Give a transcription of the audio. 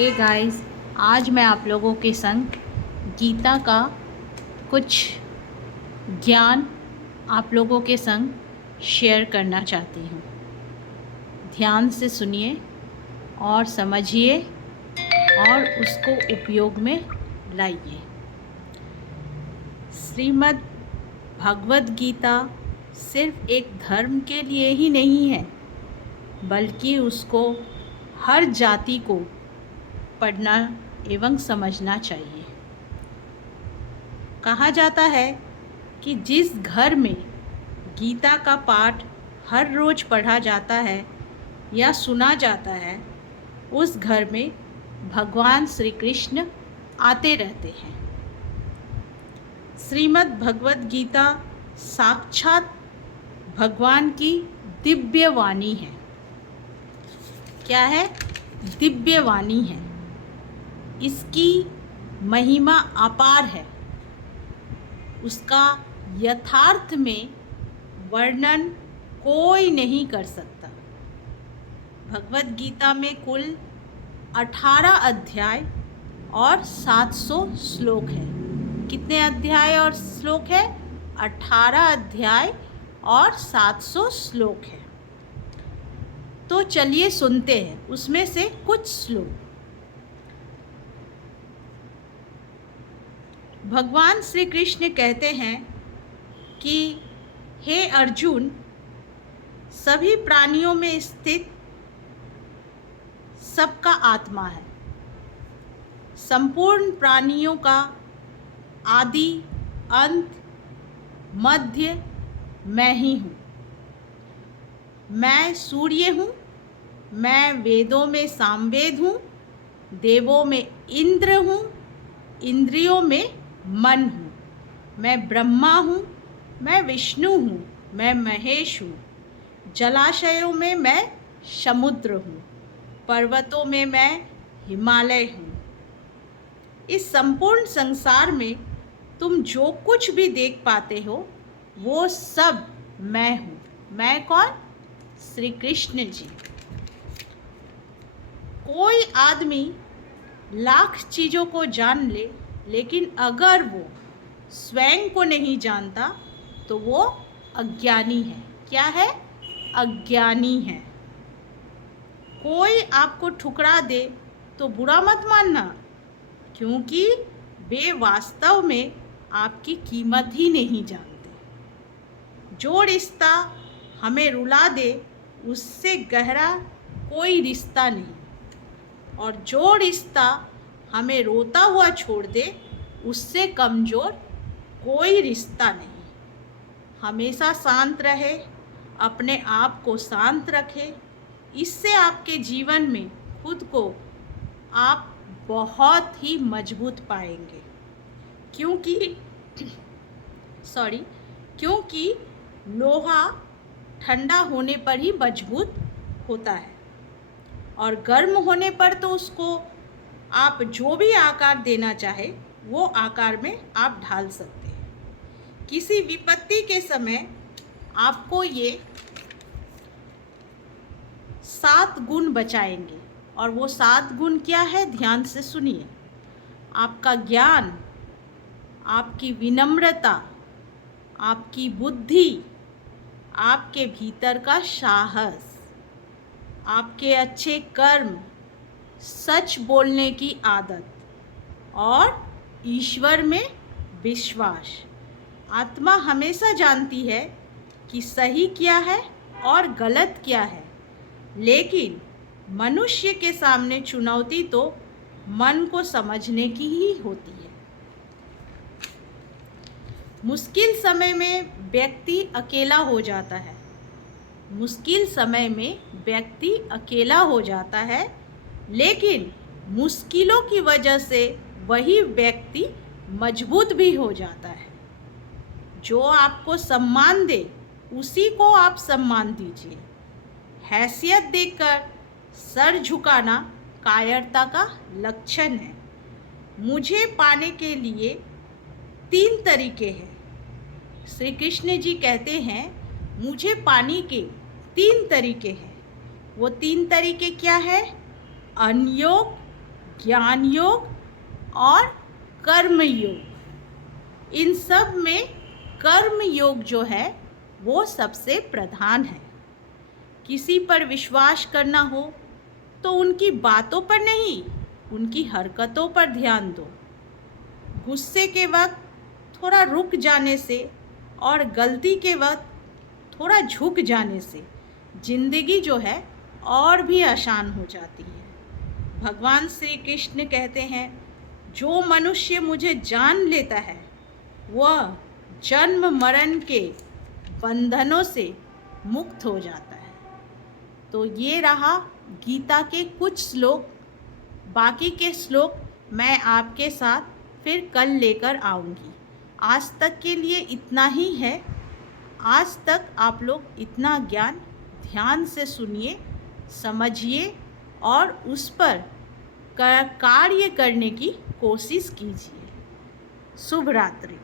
Hey guys, आज मैं आप लोगों के संग गीता का कुछ ज्ञान आप लोगों के संग शेयर करना चाहती हूँ। ध्यान से सुनिए और समझिए और उसको उपयोग में लाइए। श्रीमद् भगवद गीता सिर्फ एक धर्म के लिए ही नहीं है, बल्कि उसको हर जाति को पढ़ना एवं समझना चाहिए। कहा जाता है कि जिस घर में गीता का पाठ हर रोज़ पढ़ा जाता है या सुना जाता है, उस घर में भगवान श्री कृष्ण आते रहते हैं। श्रीमद् भगवद गीता साक्षात भगवान की दिव्य वाणी है। क्या है? दिव्य वाणी है। इसकी महिमा अपार है। उसका यथार्थ में वर्णन कोई नहीं कर सकता। भगवद गीता में कुल 18 अध्याय और 700 श्लोक है। कितने अध्याय और श्लोक है? 18 अध्याय और 700 श्लोक है। तो चलिए सुनते हैं उसमें से कुछ श्लोक। भगवान श्री कृष्ण कहते हैं कि हे अर्जुन, सभी प्राणियों में स्थित सबका आत्मा है। संपूर्ण प्राणियों का आदि अंत मध्य मैं ही हूँ। मैं सूर्य हूँ, मैं वेदों में सामवेद हूँ, देवों में इंद्र हूँ, इंद्रियों में मन हूँ। मैं ब्रह्मा हूँ, मैं विष्णु हूँ, मैं महेश हूँ। जलाशयों में मैं समुद्र हूँ, पर्वतों में मैं हिमालय हूँ। इस संपूर्ण संसार में तुम जो कुछ भी देख पाते हो वो सब मैं हूँ। मैं कौन? श्री कृष्ण जी। कोई आदमी लाख चीज़ों को जान ले, लेकिन अगर वो स्वयं को नहीं जानता तो वो अज्ञानी है। क्या है? अज्ञानी है। कोई आपको ठुकरा दे तो बुरा मत मानना, क्योंकि वे वास्तव में आपकी कीमत ही नहीं जानते। जो रिश्ता हमें रुला दे उससे गहरा कोई रिश्ता नहीं, और जो रिश्ता हमें रोता हुआ छोड़ दे उससे कमज़ोर कोई रिश्ता नहीं। हमेशा शांत रहे, अपने आप को शांत रखे। इससे आपके जीवन में खुद को आप बहुत ही मजबूत पाएंगे, क्योंकि लोहा ठंडा होने पर ही मजबूत होता है, और गर्म होने पर तो उसको आप जो भी आकार देना चाहे वो आकार में आप ढाल सकते हैं। किसी विपत्ति के समय आपको ये 7 गुण बचाएंगे, और वो 7 गुण क्या है? ध्यान से सुनिए। आपका ज्ञान, आपकी विनम्रता, आपकी बुद्धि, आपके भीतर का साहस, आपके अच्छे कर्म, सच बोलने की आदत और ईश्वर में विश्वास। आत्मा हमेशा जानती है कि सही क्या है और गलत क्या है, लेकिन मनुष्य के सामने चुनौती तो मन को समझने की ही होती है। मुश्किल समय में व्यक्ति अकेला हो जाता है। मुश्किल समय में व्यक्ति अकेला हो जाता है, लेकिन मुश्किलों की वजह से वही व्यक्ति मजबूत भी हो जाता है। जो आपको सम्मान दे उसी को आप सम्मान दीजिए। हैसियत देखकर सर झुकाना कायरता का लक्षण है। मुझे पाने के लिए 3 तरीके हैं। श्री कृष्ण जी कहते हैं मुझे पाने के 3 तरीके हैं। वो 3 तरीके क्या है? अनयोग, ज्ञान योग और कर्म योग। इन सब में कर्म योग जो है वो सबसे प्रधान है। किसी पर विश्वास करना हो तो उनकी बातों पर नहीं, उनकी हरकतों पर ध्यान दो। गुस्से के वक्त थोड़ा रुक जाने से और गलती के वक्त थोड़ा झुक जाने से जिंदगी जो है और भी आसान हो जाती है। भगवान श्री कृष्ण कहते हैं, जो मनुष्य मुझे जान लेता है वह जन्म मरण के बंधनों से मुक्त हो जाता है। तो ये रहा गीता के कुछ श्लोक। बाकी के श्लोक मैं आपके साथ फिर कल लेकर आऊँगी। आज तक के लिए इतना ही है। आज तक आप लोग इतना ज्ञान ध्यान से सुनिए, समझिए और उस पर कार्य करने की कोशिश कीजिए। शुभ रात्रि।